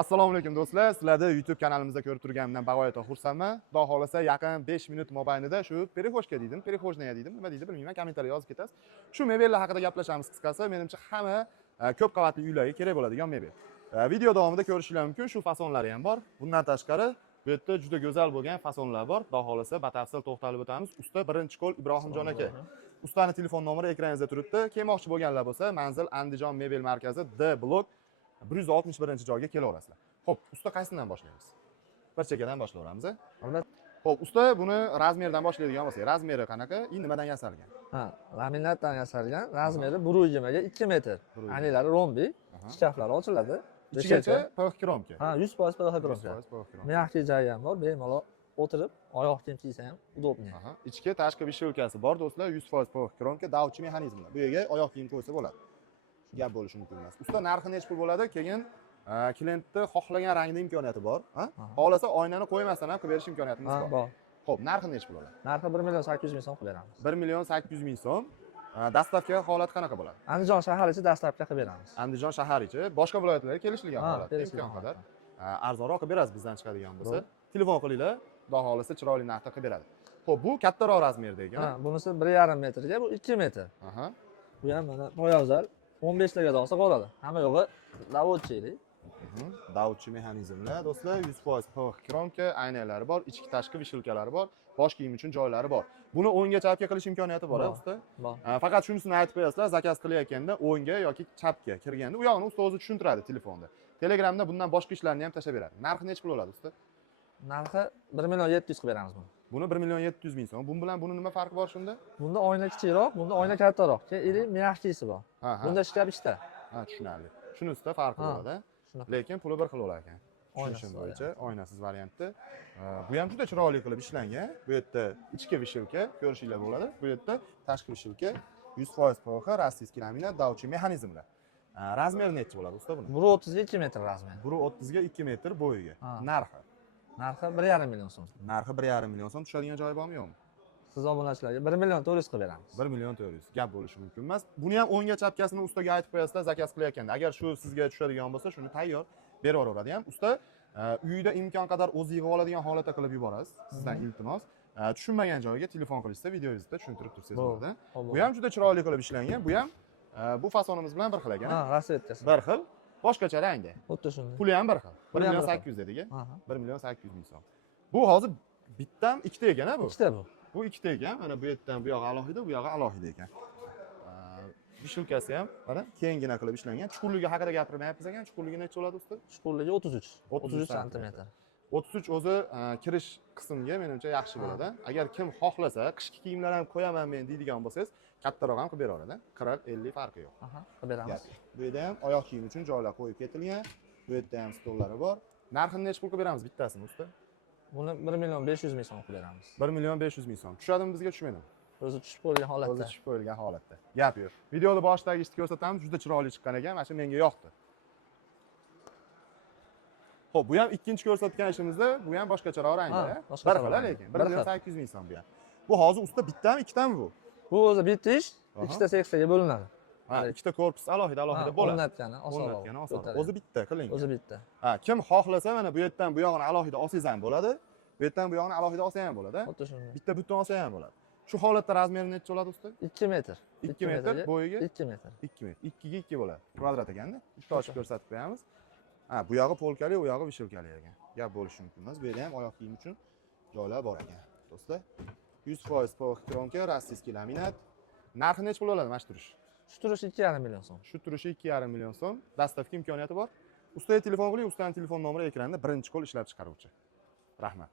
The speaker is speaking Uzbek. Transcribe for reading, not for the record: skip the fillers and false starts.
Assalomu alaykum do'stlar. Sizlarni YouTube kanalimizda ko'rib turganimdan bag'oyatda xursandman. Xudo xolasa yaqin 5 minut mobaynida shu перехожка deydim, перехожная deydim, nima deydi bilmayman, kommentariy yozib ketasiz. Shu mebellar haqida gaplashamiz qisqasi. Menimcha hamma ko'p qavatli uylarga kerak bo'ladigan mebel. Video davomida ko'rishinglar mumkin, shu fasonlari ham bor. Bundan tashqari bu yerda juda go'zal bo'lgan fasonlar bor. Xudo xolasa batafsil to'xtalib o'tamiz. Usta birinchi qo'l Ibrohimjon aka. Ustaning telefon nomeri ekraningizda turibdi. Kelmoqchi bo'lganlar bo'lsa, manzil Andijon mebel markazi D blok 161-joyga kelaverasizlar. Xo'p, usta qaysidan boshlaymiz? Bir chekkadan boshlayveramiz. Xo'p, usta buni razmerdan boshlaydigan bo'lsak, razmeri qanaqa? Nimadan yasalgan? Laminatdan yasalgan, razmeri 1.20 ga 2 metr. Aniylari rombi, shkaflari ochiladi. Ichigacha PVH kromka. 100% PVH kromka. Mягкий joyi ham bor, bemalol o'tirib, oyoq kiyim kiysa ham удобный. Ichki tashqi vishelkasi bor do'stlar, 100% PVH kromka, davchi mexanizmlar. Bu yerga oyoq kiyim qo'ysa bo'ladi. Gap bo'lishi mumkin emas. Usta narxi necha pul bo'ladi? Keyin klientni xohlagan rangda imkoniyati bor. Xohlasa oynani qo'ymasdan ham qilib berish imkoniyatimiz bor. Xo'p, narxi necha pul bo'ladi? Narxi 1.800.000 so'm qilib beramiz. 1.800.000 so'm. Dastavka holati qanaqa bo'ladi? Andijon shahar ichi dastavka qilib beramiz. Andijon shahar ichi, boshqa viloyatlarga kelishilgan holatda imkon qadar arzonroq qilib berasiz bizdan chiqadigan bo'lsa. Telefon qilinglar, xudo xolasa chiroyli narxda qilib beradi. Xo'p, bu kattaroq razmerda ekan. Bunisi 1.5 metrga, bu 2 metr. Bu ham mana poyabzal 15 taga olsa qoladi. Hamma yo'g'i davodchilik. Davodchi mexanizmlar do'stlar, 100% PVH kromka, aynaklari bor, ichki tashqi vishelkalari bor, bosh kiyim uchun joylari bor. Buni o'ngga chapga qilish imkoniyati bor, usta. Faqat shunisini aytib qo'yasizlar, zakaz qilayotganda o'ngga yoki chapga kirganda u yog'ini usta o'zi tushuntiradi telefonda. Telegramda bundan boshqa ishlarni ham tashlab beradi. Narxi necha pul bo'ladi, usta? Narxi 1.700.000 qilib beramiz buni. Buni 1.700.000 so'm. Bu bilan buni nima farqi bor shunda? Bunda oyna kichikroq, bunda oyna kattaroq. Keyin mягкийsi bor. Bunda shkaf ikkita. Tushunarli. Shunisida farqi bo'ladi. Lekin puli bir xil bo'lar ekan. Tushunishim bo'yicha oynasiz variantda. Bu ham juda chiroyli qilib ishlangan. Bu yerda ichki vishelka ko'rishinglar bo'ladi. Bu yerda tashqi vishelka 100% PVH, rossiyskiy laminat, davchi mexanizmlar. Razmeri necha bo'ladi usta buni? 1.30 ga 2 metr razmeri. 1.30 ga 2 metr bo'yiga. Narxi 1.5 million so'm. Narxi 1.5 million so'm. Tushadigan joyi bormi, yo'qmi? Siz obunachilarga 1.400.000 qilib beramiz. 1.400.000 gap bo'lishi mumkin emas. Buni ham o'ngga chapkasini ustaga aytib qo'yasizlar zakaz qilayotganda. Agar shu sizga tushadigan bo'lsa, shuni tayyor berib yuboradi ham. Usta uyda imkon qadar o'zi yig'ib oladigan holatda qilib yuborasiz. Sizdan iltimos. Tushunmagan joyiga telefon qilishsa, videoyozda tushuntirib tursangiz bo'ladi. Bu ham juda chiroyli qilib ishlangan. Bu ham bu fasonimiz bilan bir xil ekan. Rasvetkasi. Bir xil. Boshqacha rangda. Xuddi shunday. Puli ham bir xil. 1.800.000 dedik. 1.800.000 so'm. Bu hozir bittam ikkita ekan-a bu? Ikkita bu. Bu ikkita ekan. Mana bu yerdan bu yog'i alohida, bu yog'i alohida ekan. Vishelkasi ham mana kengina qilib ishlangan. Chuqurligi haqida gapirmayapmiz ekan. Chuqurligi necha bo'ladi usta? Chuqurligi 33 sm. 33 o'zi kirish qismga menimcha yaxshi bo'ladi. Agar kim xohlasa, qishki kiyimlar ham qo'yaman men deydigan bo'lsangiz, kattaroq ham qilib beraveradi. 40-50 farqi yo'q. Qilib beramiz. Bu yerda ham oyoq kiyim uchun joylar qo'yib ketilgan. Bu yerda ham stollari bor. Narxini necha pul qilib beramiz bittasini usta? Buni 1.500.000 so'm qilib beramiz. 1.500.000 so'm. Tushadimi bizga, tushmaydimi? O'zi tushib qo'yilgan holatda. O'zi tushib qo'yilgan holatda. Gap yo'q. Videoda boshdagi ishni ko'rsatamiz, juda chiroyli chiqqan ekan, mana shu menga yoqdi. Xo'p, bu ham ikkinchi ko'rsatgan ishimizda, bu ham boshqacharoq rangda. Bir xil lekin 1.800.000 so'm bu ham. Bu hozir usta bittami, ikkitami bu? Bu o'zi bitta ish, ikkita seksiyaga bo'linadi. Ikkita korpus alohida bo'ladi. O'rnatgani oson. O'zi bitta qiling. O'zi bitta. Kim xohlasa mana bu yerdan bu yog'ini alohida olsangiz ham bo'ladi. Bu yerdan bu yog'ini alohida olsa ham bo'ladi. Xuddi shunday. Bitta butun olsa ham bo'ladi. Shu holatda razmeri necha bo'ladi usta? 2 metr. 2 metr bo'yiga 2 metr. 2 metr. 2 ga 2 bo'ladi. Kvadrat ekanda. Bitta ochib ko'rsatib qo'yamiz. Bu yog'i polkali, u yog'i vishelkali ekan. Gap bo'lishi mumkin emas. Bu yerda ham oyoq kiyim uchun joylar bor ekan. Do'stlar, 100% PVH kromka, rossiyskiy laminat. Narxi necha pul bo'ladi mana shu turish? Shu turishi 2.5 million so'm. Shu turishi 2.5 million so'm. Dastavka imkoniyati bor. Ustaga telefon qiling, ustaning telefon nomeri ekranda, birinchi qo'l ishlab chiqaruvchi. Rahmat.